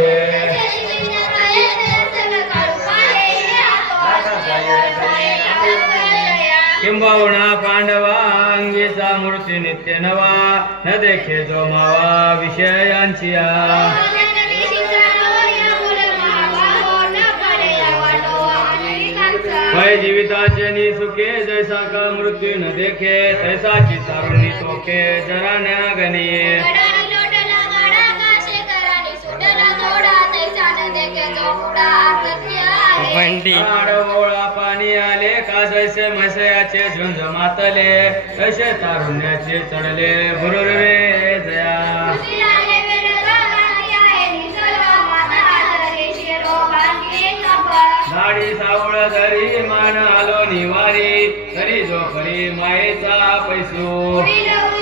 वसे किंबहुना पांडवा अंगीचा मूर्ती नित्य नवा न देखे जो मावा विषयांची भय जीविताचे निसुखे जैसा का मृत्यू न देखे तैसाची सारुणी तोखे जरा न गणिये ओळा पाणी आले का जैसे म्हसयाचे झुंज मातले तसे तारुण्याचे चढले भुरुरवे जया झाडी सावळ धरी मान आलो निवारी तरी जो परी मायेचा पैसू